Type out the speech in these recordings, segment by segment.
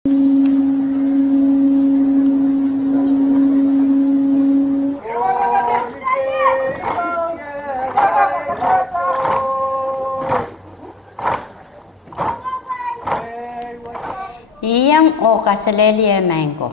Iyang o kasalelia mango.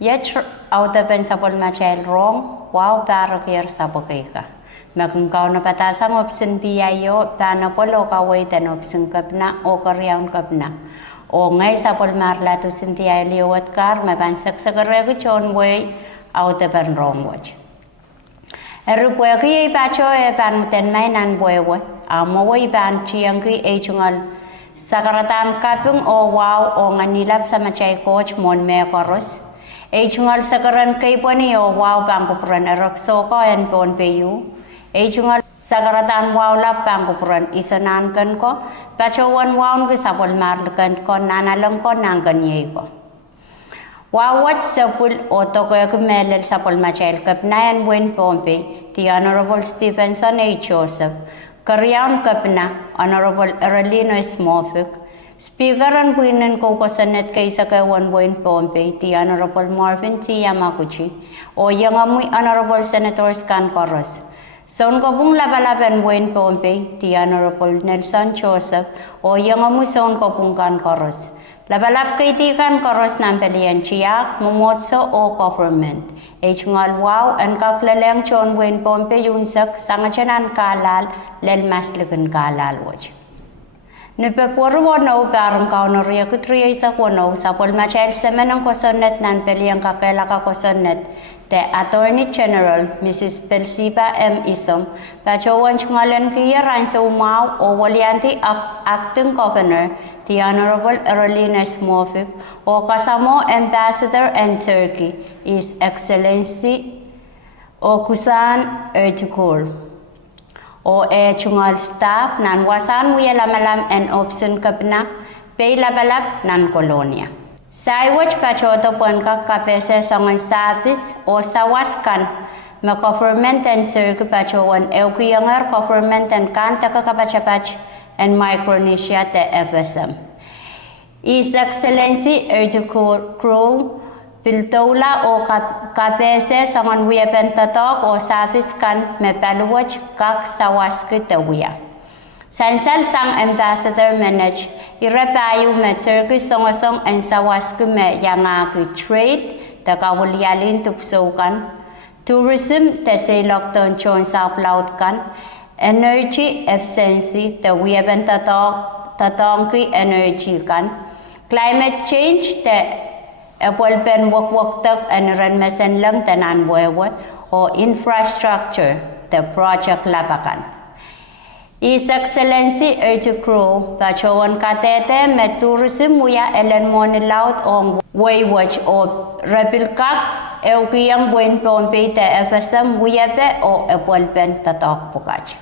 Yet out of pensable machel wrong, wow Pahrekier Sapwekeika. Magkau na patasang option piyayo, panapol o kawait an option kapna o karyaon kapna. O ngay sapol marla to sintiya liwat kar, mapansak sa karego chon way out of an wrong watch. Erupweki pacho e panuten may nan buewe, amaway pan chiyangki e chungal. Sakaratan kapung o wow o nganilap sa machay coach mon me koros. E chungal sakaran kay poni o wow pangkupran erokso ko en pon peyu. E chungal sakaratan wow lap pangkupran isanan kan ko. Pachawan wow ng sapol marlakan ko nanalang ko nang ganyay ko. Wow wat sapul o toko kumelel sapol machay kapnayan buen pompe ti Honorable Stephenson A. Joseph. Karyaon kapna, Honorable Erelino Smofik, Speaker and Buinan Kokosanet Kaisa Kawan Buin Pompe, the Honorable Marvin T. Yamaguchi, o Yangamu Honorable Senator Scan Coros. Son Kobung Labalaban Buin Pompe, the Honorable Nelson Joseph, o Yangamu Son Kobung Kan Coros. Labalap kaitikan koros ng pelian chiyak, mumotso o government. Echungal wow, ang kaklaleng chon wen pompe yunsak, sangachanan kalal, lel maslikan kalal waj. Nipepuro wano, parang kaunoria kutriya isa wano, sapol machel semen ang kosonet ng peliang kakelaka kosonet, the Attorney General, Mrs. Pelsipa M. Isom, pachawan chungalan kiya ran sa umaw o walianti acting governor, the Honorable Erelina Smofik, o kasamo Ambassador and Turkey, His Excellency Okusan Ertuğrul. O chungal staff nan wasan wiya lamalam and option kapna pay labalap nan kolonia. Sa iwach pachoto pon kapese sangoy sapis o sawaskan ma government and Turkey pachowan eukiyangar government and kanta kakapachapach and Micronesia te FSM. His Excellency Ertuğrul Piltola o kapese sangon wiya pentatok o sapis kan me paluwach kak sawaski te wiya. Sansal sang ambassador manage irapayu me Turkey songosong and sawaski me yangaki trade te kawulyalin tupsokan, tourism te selokton chon saplaut kan, energy efficiency te wiya pentatok tatongki energy kan, climate change te epolpen wok tak and renmesen lang tanan buewe o infrastructure the project lapakan. His Excellency Ertuğrul pachawan katete me tourism muya elen monilaut on waywatch o repilkak eukiyang buen pompe te FSM muyape o epolpen tatok pukach.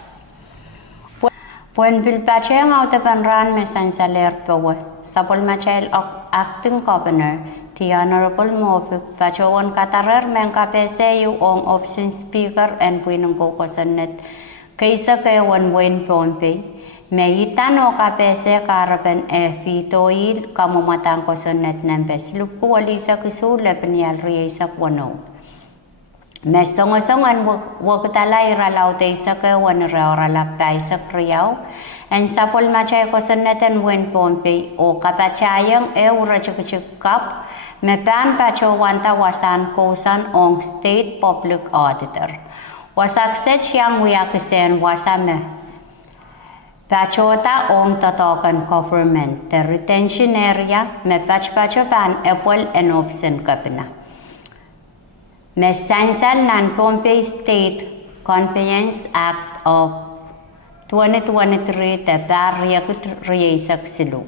Puen pilpache ang autapan me sansaler pewe sapol machel acting governor the Honorable Mofik pachawan katarer mengkapese yu ong option speaker and puinong kokosanet kaisa kayawan buen pompe meitan o kapese karapen fitoil kamumatang kosanet nempes lupu walisa kisule penyal riisa wano. Mesong-song an waktalay ralaw te isa kayawan ralapay sa kriyaw and sapol machay kosanetan wen pompe o kapachayang rachikap me pan pachawan tawasan kosan ong state public auditor. Wasakset siyang wiyakisen wasame pachota ong totokan government the retention area me pachpachapan epol and option kapina. Me sansal nan Pompe State Compliance Act of 2023 te Pahrekier riyasak silu.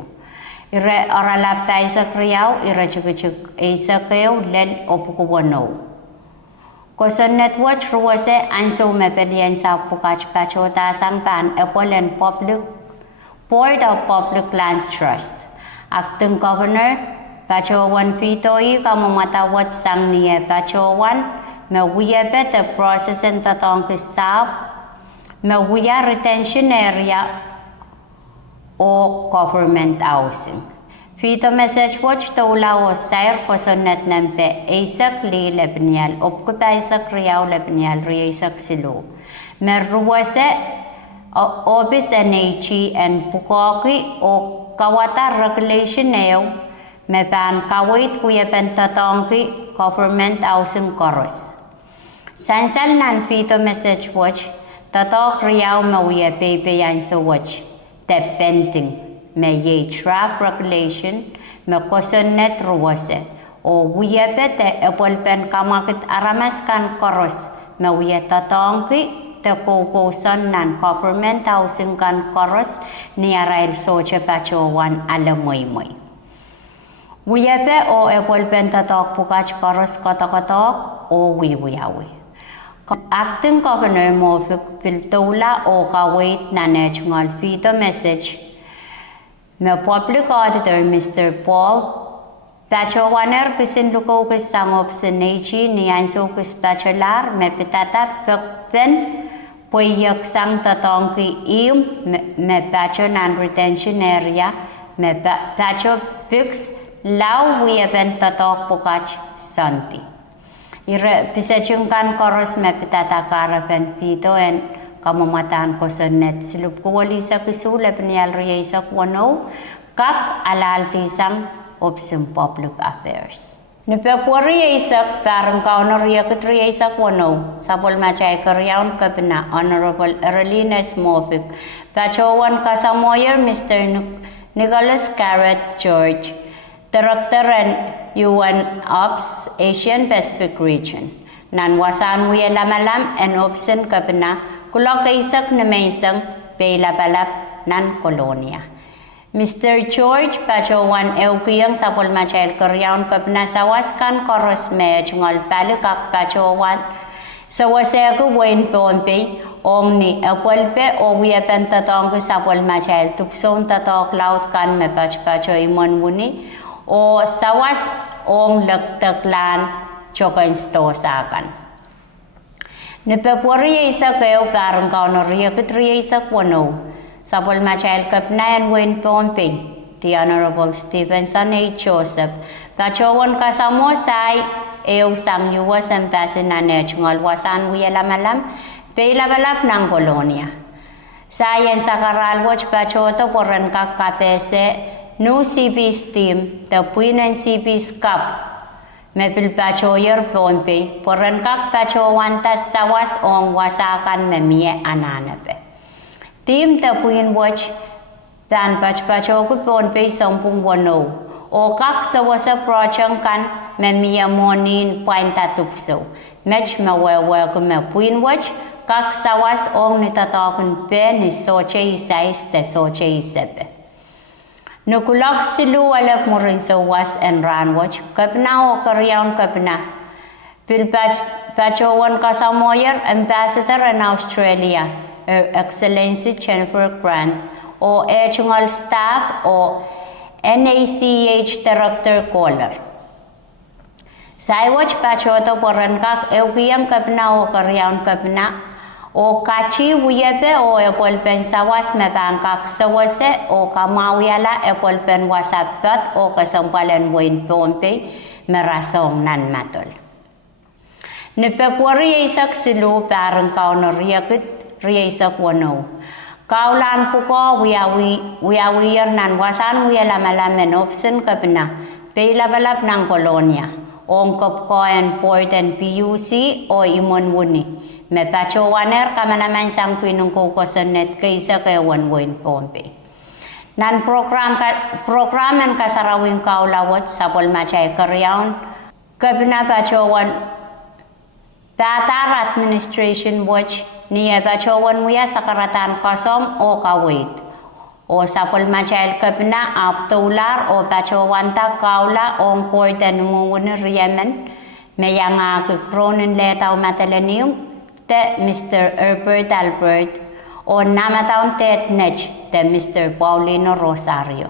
Ire oralapay sa kriyaw ire chukchuk isa kayo lel opukuwano. Kosonet watch ruwase anso mepelian sa pukach pachota sang pan epolen public Board of Public Land Trust. Acting Governor pachawan pitoi kamumatawat sang niya pachawan mawiya better process and tatong kisap mawiya retention area o government housing. Fito message watch taula o sair kosonet nampe Isaac li lebnial opkupa Isaac riau lebnial ri Isaac silu. Merruwase office NHE and pukoki o kawata regulation neo me pan kawit kuya pentatongki government housing koros. Sansal nan fito message watch tatok riau mauya pepe yan so watch te penting. Me ye trap regulation me koson net ruwase o wiye pete epolpen kamakit aramas kan koros me wiye tatongki te koson nan government housing kan koros ni arail soche pachowan alamoy wiye pe o epolpen tatok pukach koros kotokotok o wiyawi. Acting Governor mo piltola o kawait na national fito message me public auditor Mr. Paul Pachowaner kisin luko kis sangop senechi ni anso kis bachelor me pitata pekpen poyak sang tatong ki me pacho nan retention area me pacho pix lau wieben tatok pukach santi. Ire pisachungkan koros me pitata karapen pito en kamamatan ko sa net silup ko wali sa kisula penial riya sa kwano kak alalti sang opsim public affairs. Nipapwari isa parang kauna riya riya sa kwano sabol machay karyaon kapina Honorable Erlina Smofik Pachowan Kasamoyer Mr. Nicholas Carrot George Director and UN Ops Asian Pacific Region nan wasan wiya lamalam and opsin kapina kulok isak na may isang peilabalap nan kolonya. Mr. George Pachowan eukiyang sa pulmachel koryaon kapna sawaskan koros me chungol palikak Pachowan sa waseko wain pompe omni epolpe o wiyapen tatong sa pulmachel tupson tatok laut kan me pacho imon wuni o sawas ong laktaklan chokan sto sakan. Nipapwari isa kayo parang kauna riya riya isa kwano. Sabol machayal kapnayan wen pompe. The Honorable Stephenson A. Joseph. Pachowan kasamo say ew sang US Embassy na nechungol wasan wiya lamalam peilabalap ng kolonya. Sayan sa karalwach pachoto poran kakapese no CP steam the Puinan CP scap. Mepil pachoyer pompe poran kak pachowan tas sawas ong wasakan memie ananape. Team tapuin watch dan pacho ku pompe sampung wano o kak sawasa prochang kan memie monin pointa tupso. Match mawewe ku mepuin watch kak sawas ong nitatokun pe ni soche isais te soche isepe. Nukulak silu alap murin sa was and ranwatch kapna o karyaon kapna. Pachowan Kasamoyer Ambassador in Australia, Her Excellency Jennifer Grant, o Echungal Staff o NACH Director Caller. Saiwatch Pachoto Porankak Eukiyam kapna o karyaon kapna. O kachi wiyepe o epolpen sawas me bangkak sawase o kamawyala epolpen wasapat o kasampalan wain pompe merasong nan matol. Nipapwari isak silu parang kauna riya isak wano. Kaulan puko wiyawiyar nan wasan wiyalamalam opsin kapina peilabalap ng kolonya. Ongkop ko and port and PUC o imon wuni. Me pachowaner kamanaman sang pinong kukosonet kaysa kay wanwain pompe. Nan program and kasarawing kaulawat sa polmachay karyaon kapina pachowan Tatar Administration Watch niya pachowan muya sa karatan kasom o kawait. O sa polmachay kapina aptular o pachowan ta kaula ong portan ngungun riyaman mayanga kikronin letaw matalanium te Mr. Herbert Albert o namataon tetnech te Mr. Paulino Rosario.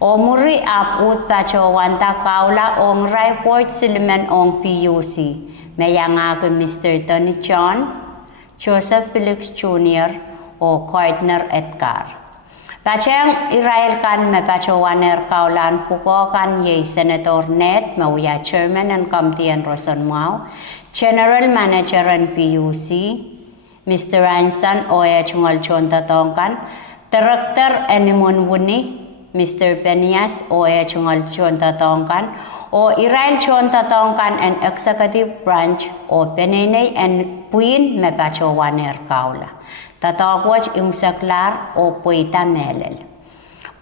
O muri aput pachowan ta kaula ong report silman ong PUC. Mayanga ke Mr. Tony John, Joseph Felix Jr. o Gardner Edgar. Pacheng Israel kan me pachowaner kaulan puko kan ye Senator Net mauya Chairman and Committee and Roson Mau, General Manager and PUC, Mr. Anson Oya Chungol Chonta Tongkan, Director Animon Wuni, Mr. Penias Oya Chungol Chonta Tongkan, o Israel Chonta Tongkan and Executive Branch o Penene and Puin me pachowaner kaula. Tatawag yung saklar o puita melel.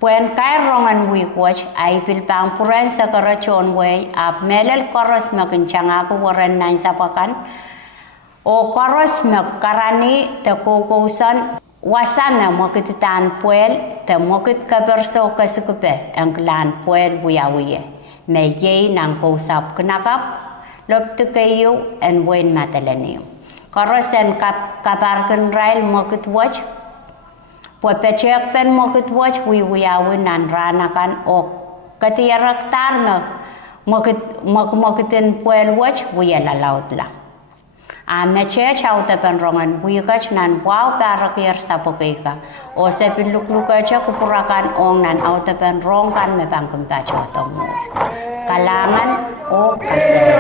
Puen kay rongan wikwach ay pilpang puren sa karachon way ap melel koros makinchanga ko waran nang sapakan o koros makarani te kukusan wasana mokititan puel te mokit kaberso kasikupe ang klan puel buyawiye. May yay nang kusap knakap lop to kayo and buen matalaniyo. Korosen kaparkan rail mokit watch, pepecek pen mokit watch wiawin nan ranakan o katiyarak tarna mokitin puel watch wiyalalaut la. Meche chauta pen rongan wikach nan wow Pahrekier Sapwekeika o se pinlukluka cha kupurakan ong nan auta pen rongkan me pangkempa chotong kalangan o kasen.